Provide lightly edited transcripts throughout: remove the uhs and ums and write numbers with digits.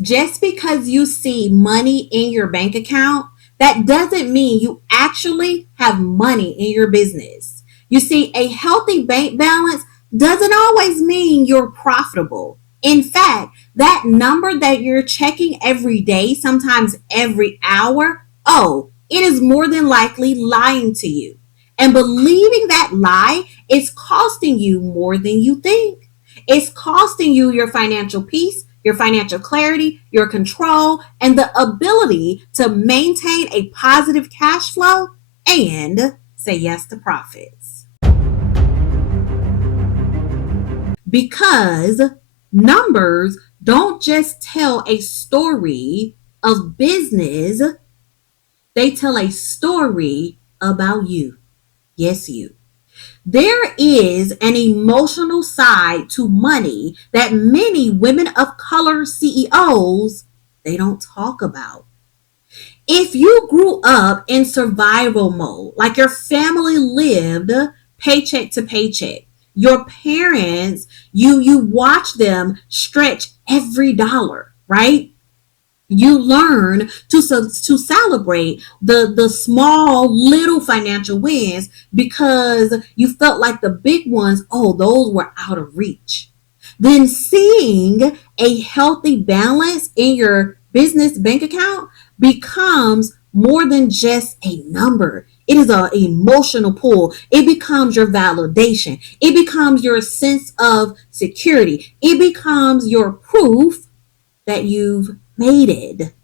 Just because you see money in your bank account, that doesn't mean you actually have money in your business. You see, a healthy bank balance doesn't always mean you're profitable. In fact, that number that you're checking every day, sometimes every hour, oh, it is more than likely lying to you. And believing that lie is costing you more than you think. It's costing you your financial peace, your financial clarity, your control, and the ability to maintain a positive cash flow and say yes to profits. Because numbers don't just tell a story of business, they tell a story about you. Yes, you. There is an emotional side to money that many women of color CEOs they don't talk about. If you grew up in survival mode, like your family lived paycheck to paycheck, your parents, you watch them stretch every dollar, right? You learn to celebrate the small little financial wins because you felt like the big ones, oh, those were out of reach. Then seeing a healthy balance in your business bank account becomes more than just a number. It is an emotional pull. It becomes your validation. It becomes your sense of security. It becomes your proof that you've made it.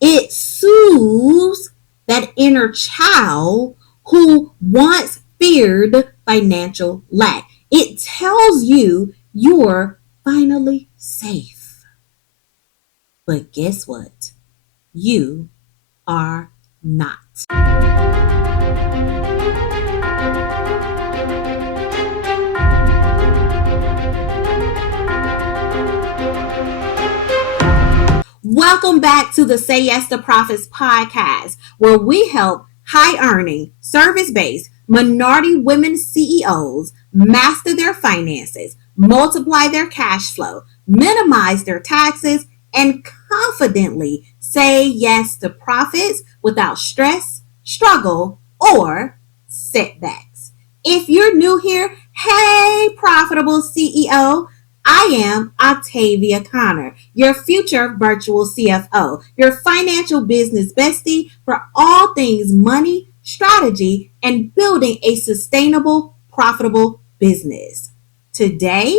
It soothes that inner child who once feared financial lack. It tells you you're finally safe. But guess what? You are not. Welcome back to the Say Yes to Profits podcast, where we help high-earning, service-based, minority women CEOs master their finances, multiply their cash flow, minimize their taxes, and confidently say yes to profits without stress, struggle, or setbacks. If you're new here, hey, profitable CEO, I am Octavia Conner, your future virtual CFO, your financial business bestie for all things money, strategy, and building a sustainable, profitable business. Today,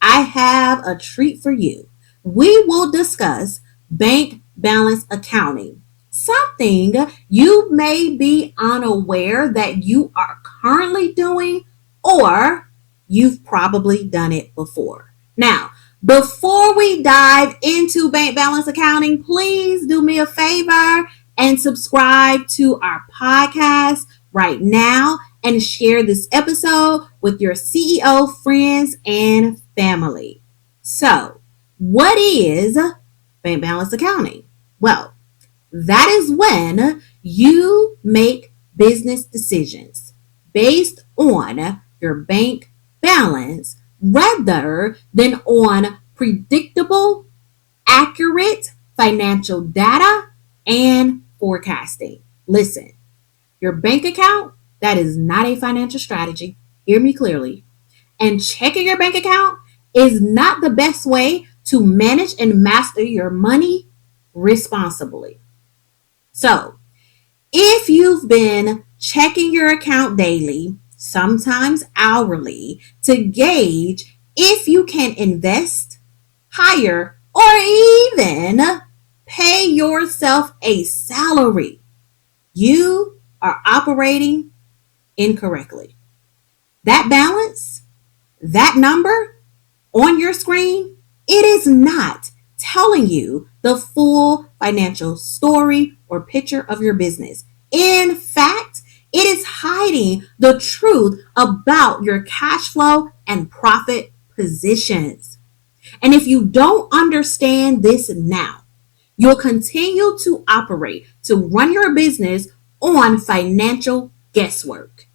I have a treat for you. We will discuss bank balance accounting, something you may be unaware that you are currently doing, or you've probably done it before. Now, before we dive into bank balance accounting, please do me a favor and subscribe to our podcast right now and share this episode with your CEO friends and family. So, what is bank balance accounting? Well, that is when you make business decisions based on your bank balance rather than on predictable, accurate financial data and forecasting. Listen, your bank account, that is not a financial strategy. Hear me clearly. And checking your bank account is not the best way to manage and master your money responsibly. So, if you've been checking your account daily, sometimes hourly, to gauge if you can invest, hire, or even pay yourself a salary, you are operating incorrectly. That balance, that number on your screen, it is not telling you the full financial story or picture of your business. In fact, it is hiding the truth about your cash flow and profit positions. And if you don't understand this now, you'll continue to operate to run your business on financial guesswork.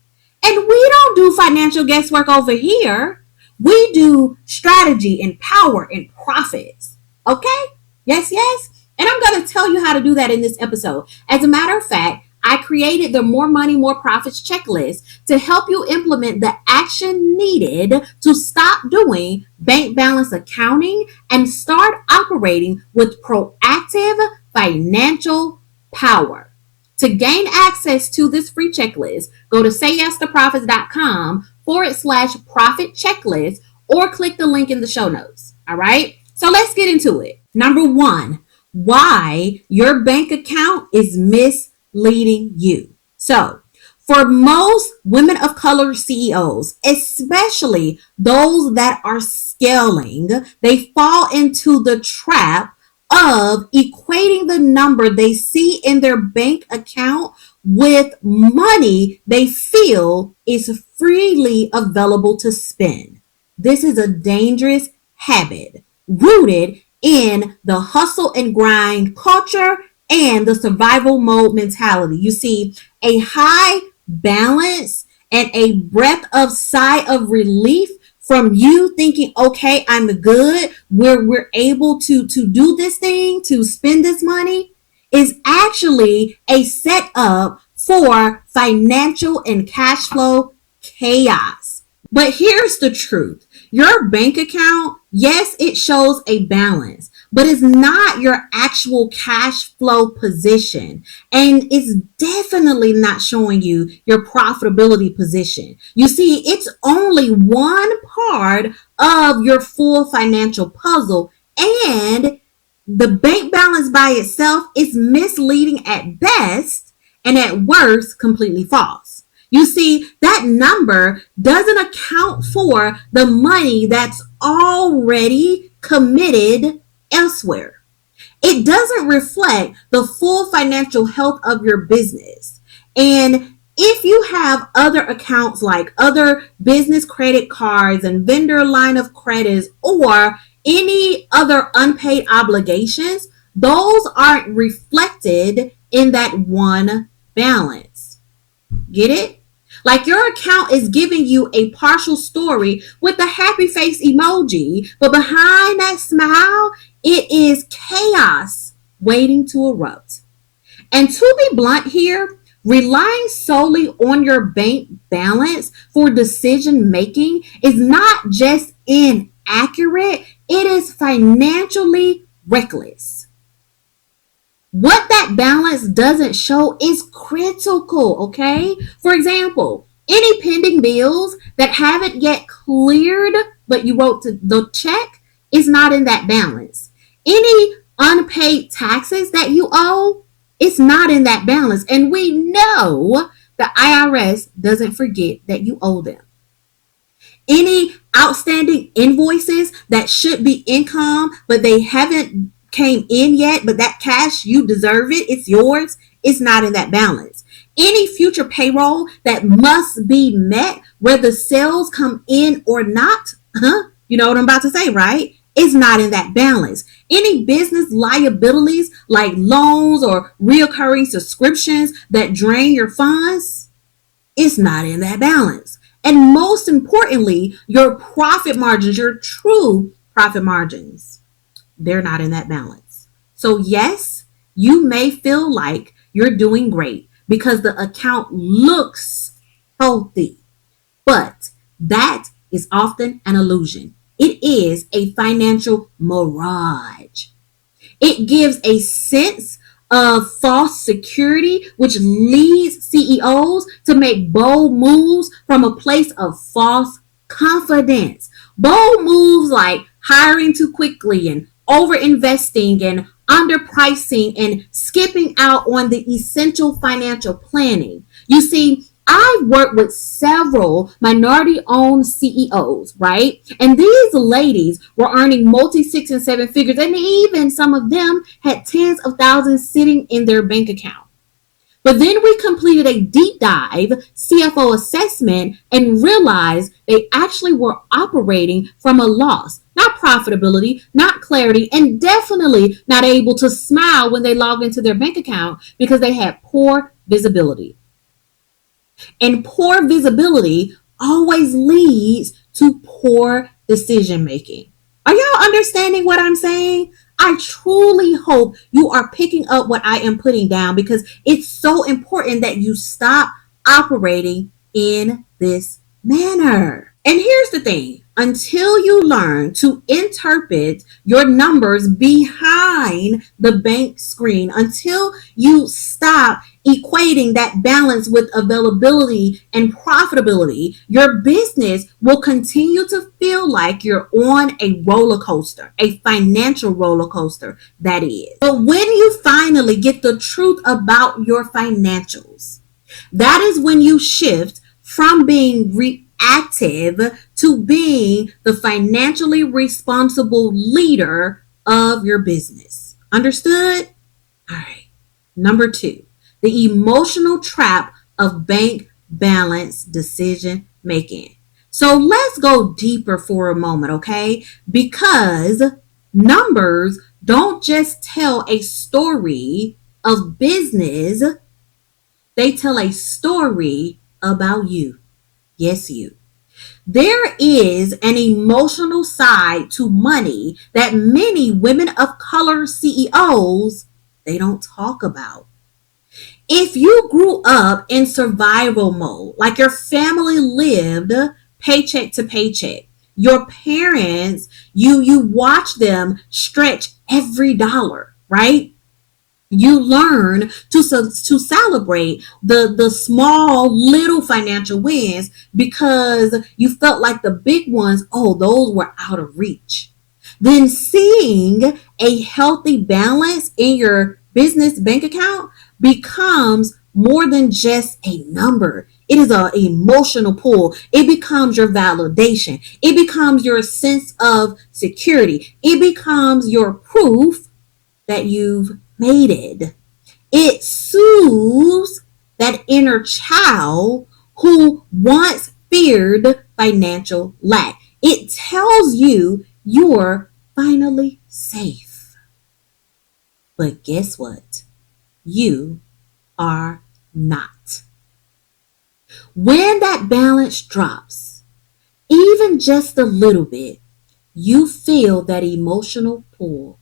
And we don't do financial guesswork over here. We do strategy and power and profits. Okay? Yes, yes. And I'm going to tell you how to do that in this episode. As a matter of fact, I created the More Money, More Profits checklist to help you implement the action needed to stop doing bank balance accounting and start operating with proactive financial power. To gain access to this free checklist, go to sayyestherprofits.com/profit checklist or click the link in the show notes. All right. So let's get into it. Number one, why your bank account is misleading you. So, for most women of color CEOs, especially those that are scaling, they fall into the trap of equating the number they see in their bank account with money they feel is freely available to spend. This is a dangerous habit rooted in the hustle and grind culture and the survival mode mentality. You see, a high balance and a breath of sigh of relief from you thinking, okay, I'm good, where we're able to do this thing, to spend this money, is actually a setup for financial and cash flow chaos. But here's the truth. Your bank account, yes, it shows a balance, but it's not your actual cash flow position. And it's definitely not showing you your profitability position. You see, it's only one part of your full financial puzzle, and the bank balance by itself is misleading at best and at worst completely false. You see, that number doesn't account for the money that's already committed elsewhere. It doesn't reflect the full financial health of your business. And if you have other accounts like other business credit cards and vendor line of credits or any other unpaid obligations, those aren't reflected in that one balance. Get it? Like your account is giving you a partial story with a happy face emoji, but behind that smile, it is chaos waiting to erupt. And to be blunt here, relying solely on your bank balance for decision making is not just inaccurate, it is financially reckless. What that balance doesn't show is critical, okay? For example, any pending bills that haven't yet cleared, but you wrote the check, is not in that balance. Any unpaid taxes that you owe, it's not in that balance. And we know the IRS doesn't forget that you owe them. Any outstanding invoices that should be income, but they haven't came in yet, but that cash, you deserve it, it's yours, it's not in that balance. Any future payroll that must be met, whether sales come in or not, you know what I'm about to say, right? It's not in that balance. Any business liabilities like loans or reoccurring subscriptions that drain your funds, it's not in that balance. And most importantly, your profit margins, your true profit margins, they're not in that balance. So yes, you may feel like you're doing great because the account looks healthy, but that is often an illusion. It is a financial mirage. It gives a sense of false security, which leads CEOs to make bold moves from a place of false confidence. Bold moves like hiring too quickly and over-investing and underpricing and skipping out on the essential financial planning. You see, I've worked with several minority-owned CEOs, right? And these ladies were earning multi-six and seven figures, and even some of them had tens of thousands sitting in their bank account. But then we completed a deep dive CFO assessment and realized they actually were operating from a loss, not profitability, not clarity, and definitely not able to smile when they logged into their bank account because they had poor visibility. And poor visibility always leads to poor decision making. Are y'all understanding what I'm saying? I truly hope you are picking up what I am putting down because it's so important that you stop operating in this manner. And here's the thing, until you learn to interpret your numbers behind the bank screen, until you stop equating that balance with availability and profitability, your business will continue to feel like you're on a roller coaster, a financial roller coaster, that is. But when you finally get the truth about your financials, that is when you shift from being reactive to being the financially responsible leader of your business. Understood? All right. Number 2, the emotional trap of bank balance decision making. So let's go deeper for a moment, okay? Because numbers don't just tell a story of business, they tell a story about you. Yes, you. There is an emotional side to money that many women of color CEOs they don't talk about. If you grew up in survival mode, like your family lived paycheck to paycheck, your parents, you watch them stretch every dollar, right? You learn to celebrate the small little financial wins because you felt like the big ones, oh, those were out of reach. Then seeing a healthy balance in your business bank account becomes more than just a number. It is an emotional pull. It becomes your validation. It becomes your sense of security. It becomes your proof that you've made it. It soothes that inner child who once feared financial lack. It tells you you're finally safe. But guess what? You are not. When that balance drops, even just a little bit, you feel that emotional pull.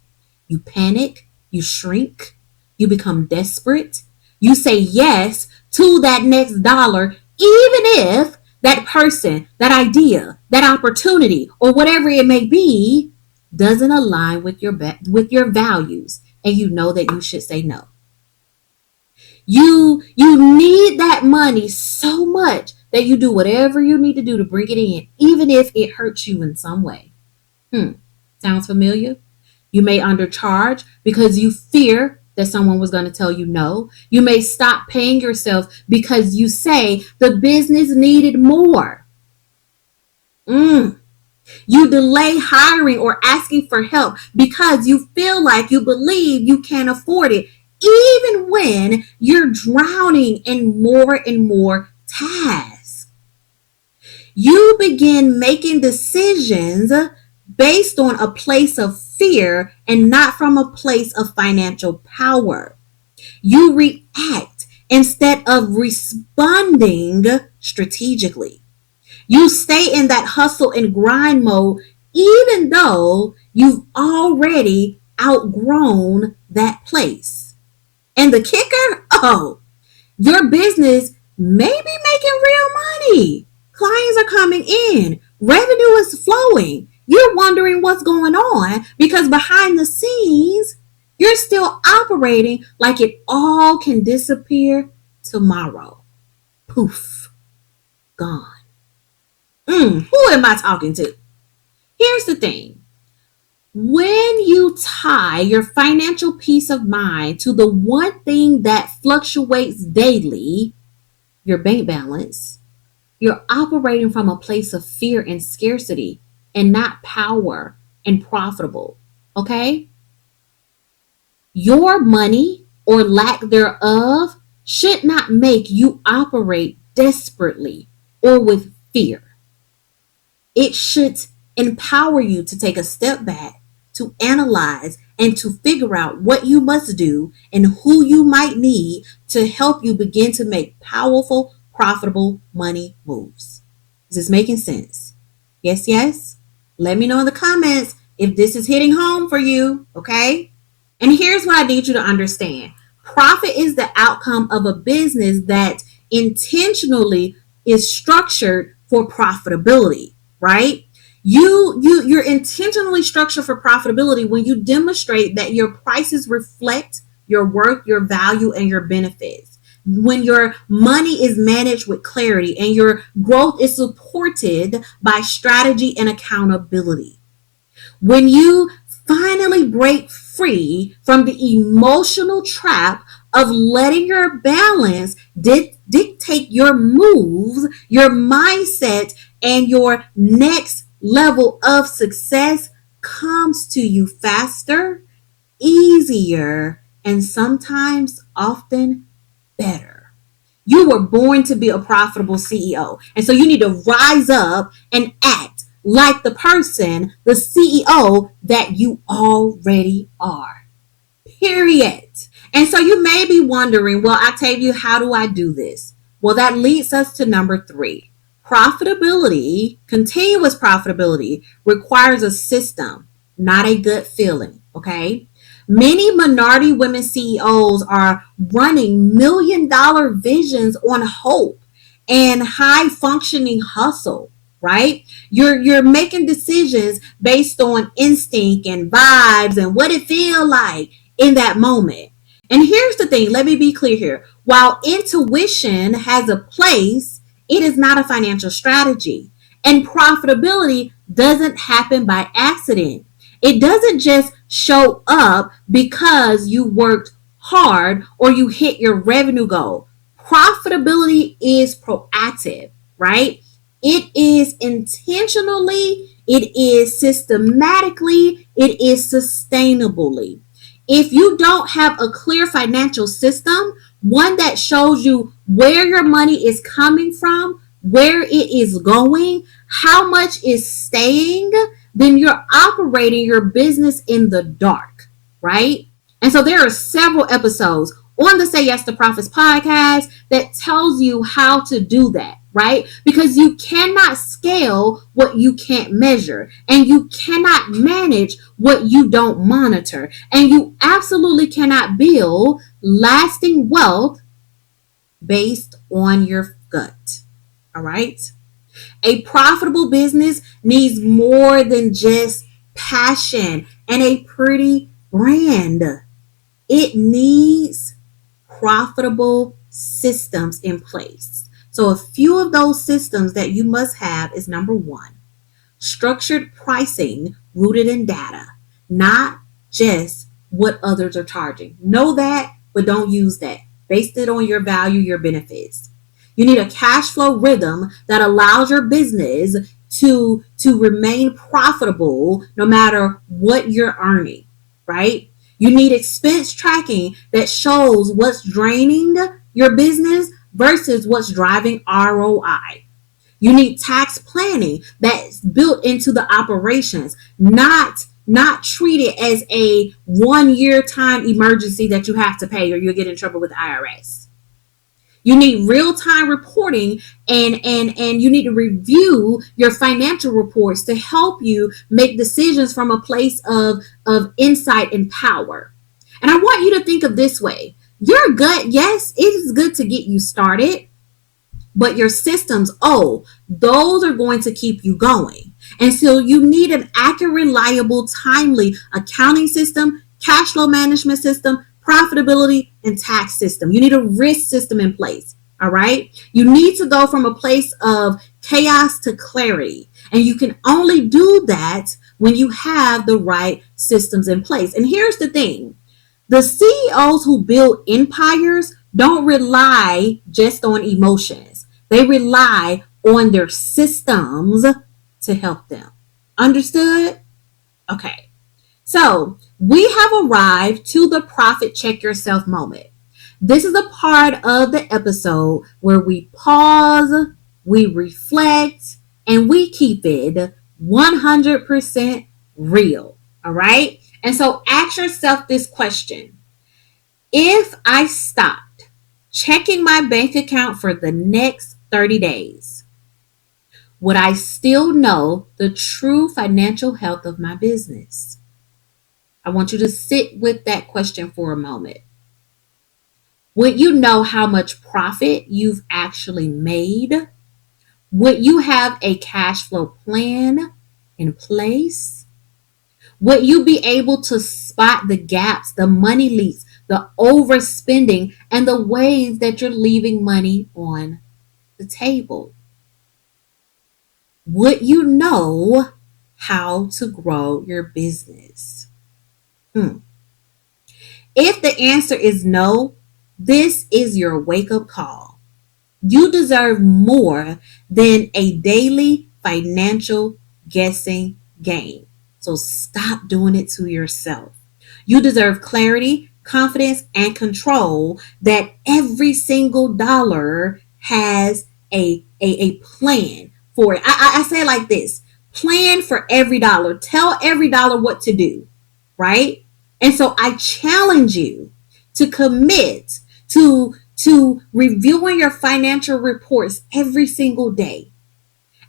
You panic, you shrink, you become desperate. You say yes to that next dollar, even if that person, that idea, that opportunity, or whatever it may be, doesn't align with your values, and you know that you should say no. You need that money so much that you do whatever you need to do to bring it in, even if it hurts you in some way. Sounds familiar? You may undercharge because you fear that someone was going to tell you no. You may stop paying yourself because you say the business needed more. You delay hiring or asking for help because you feel like you believe you can't afford it, even when you're drowning in more and more tasks. You begin making decisions based on a place of fear and not from a place of financial power. You react instead of responding strategically. You stay in that hustle and grind mode even though you've already outgrown that place. And the kicker, oh, your business may be making real money. Clients are coming in. Revenue is flowing. You're wondering what's going on because behind the scenes, you're still operating like it all can disappear tomorrow. Poof, gone. Who am I talking to? Here's the thing. When you tie your financial peace of mind to the one thing that fluctuates daily, your bank balance, you're operating from a place of fear and scarcity and not power and profitable. Okay? Your money or lack thereof should not make you operate desperately or with fear. It should empower you to take a step back, to analyze, and to figure out what you must do and who you might need to help you begin to make powerful, profitable money moves. Is this making sense? Yes, yes? Let me know in the comments if this is hitting home for you, okay? And here's what I need you to understand. Profit is the outcome of a business that intentionally is structured for profitability, right? You're intentionally structured for profitability when you demonstrate that your prices reflect your worth, your value, and your benefits. When your money is managed with clarity and your growth is supported by strategy and accountability. When you finally break free from the emotional trap of letting your balance dictate your moves, your mindset, and your next level of success comes to you faster, easier, and sometimes often better. You were born to be a profitable CEO. And so you need to rise up and act like the person, the CEO that you already are. Period. And so you may be wondering, well, Octavia, how do I do this? Well, that leads us to number 3. Profitability, continuous profitability, requires a system, not a gut feeling. Okay. Many minority women CEOs are running $1 million visions on hope and high functioning hustle, right? You're making decisions based on instinct and vibes and what it feel like in that moment. And here's the thing, let me be clear here. While intuition has a place, it is not a financial strategy. And profitability doesn't happen by accident. It doesn't just show up because you worked hard or you hit your revenue goal. Profitability is proactive, right? It is intentionally, it is systematically, it is sustainably. If you don't have a clear financial system, one that shows you where your money is coming from, where it is going, how much is staying, then you're operating your business in the dark, right? And so there are several episodes on the Say Yes to Profits podcast that tells you how to do that, right? Because you cannot scale what you can't measure, and you cannot manage what you don't monitor, and you absolutely cannot build lasting wealth based on your gut. All right? A profitable business needs more than just passion and a pretty brand. It needs profitable systems in place. So a few of those systems that you must have is number 1, structured pricing rooted in data, not just what others are charging. Know that, but don't use that. Base it on your value, your benefits. You need a cash flow rhythm that allows your business to remain profitable no matter what you're earning, right? You need expense tracking that shows what's draining your business versus what's driving ROI. You need tax planning that's built into the operations, not treated as a 1-year time emergency that you have to pay or you'll get in trouble with the IRS. You need real-time reporting and you need to review your financial reports to help you make decisions from a place of insight and power. And I want you to think of this way. Your gut, yes, it is good to get you started, but your systems, those are going to keep you going. And so you need an accurate, reliable, timely accounting system, cash flow management system, profitability, and tax system. You need a risk system in place. All right. You need to go from a place of chaos to clarity. And you can only do that when you have the right systems in place. And here's the thing. The CEOs who build empires don't rely just on emotions. They rely on their systems to help them. Understood? Okay. So we have arrived to the profit check yourself moment. This is a part of the episode where we pause, we reflect, and we keep it 100% real. All right? And so ask yourself this question. If I stopped checking my bank account for the next 30 days, Would I still know the true financial health of my business? I want you to sit with that question for a moment. Would you know how much profit you've actually made? Would you have a cash flow plan in place? Would you be able to spot the gaps, the money leaks, the overspending, and the ways that you're leaving money on the table? Would you know how to grow your business? If the answer is no, this is your wake-up call. You deserve more than a daily financial guessing game. So stop doing it to yourself. You deserve clarity, confidence, and control that every single dollar has a plan for it. I say it like this: plan for every dollar. Tell every dollar what to do, right? And so I challenge you to commit to reviewing your financial reports every single day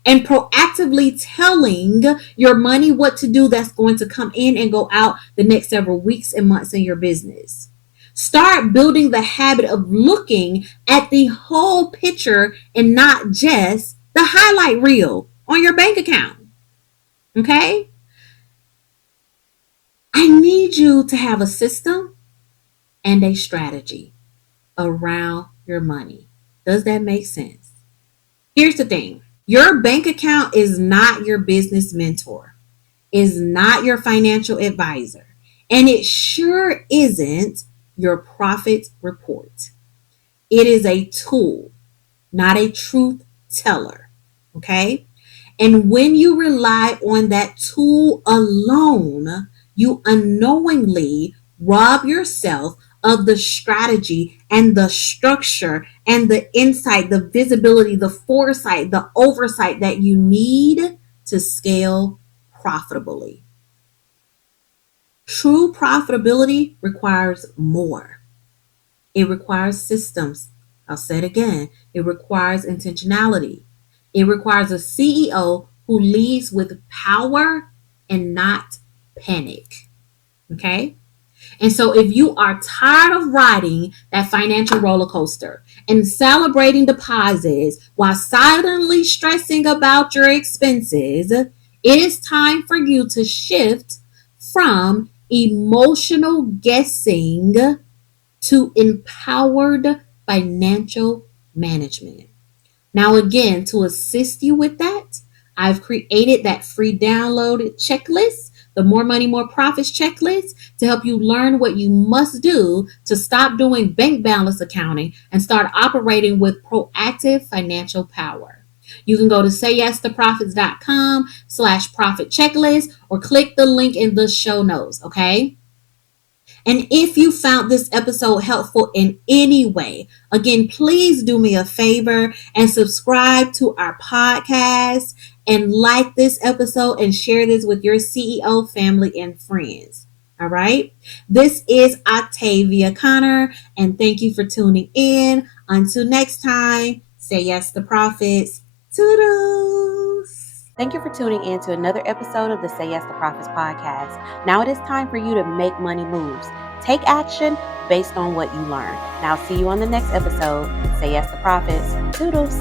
and proactively telling your money what to do that's going to come in and go out the next several weeks and months in your business. Start building the habit of looking at the whole picture and not just the highlight reel on your bank account. Okay? I need you to have a system and a strategy around your money. Does that make sense? Here's the thing. Your bank account is not your business mentor, is not your financial advisor, and it sure isn't your profit report. It is a tool, not a truth teller. Okay? And when you rely on that tool alone, you unknowingly rob yourself of the strategy and the structure and the insight, the visibility, the foresight, the oversight that you need to scale profitably. True profitability requires more. It requires systems. I'll say it again. It requires intentionality. It requires a CEO who leads with power and not panic. Okay? And so if you are tired of riding that financial roller coaster and celebrating deposits while silently stressing about your expenses, it is time for you to shift from emotional guessing to empowered financial management. Now, again, to assist you with that, I've created that free downloaded checklist, the More Money, More Profits checklist, to help you learn what you must do to stop doing bank balance accounting and start operating with proactive financial power. You can go to sayyes2profits.com/profit checklist or click the link in the show notes, okay? And if you found this episode helpful in any way, again, please do me a favor and subscribe to our podcast and like this episode and share this with your CEO family and friends. All right. This is Octavia Conner, and thank you for tuning in. Until next time, say yes to profits. Toodles. Thank you for tuning in to another episode of the Say Yes to Profits podcast. Now it is time for you to make money moves. Take action based on what you learn. Now, see you on the next episode. Say Yes to Profits. Toodles.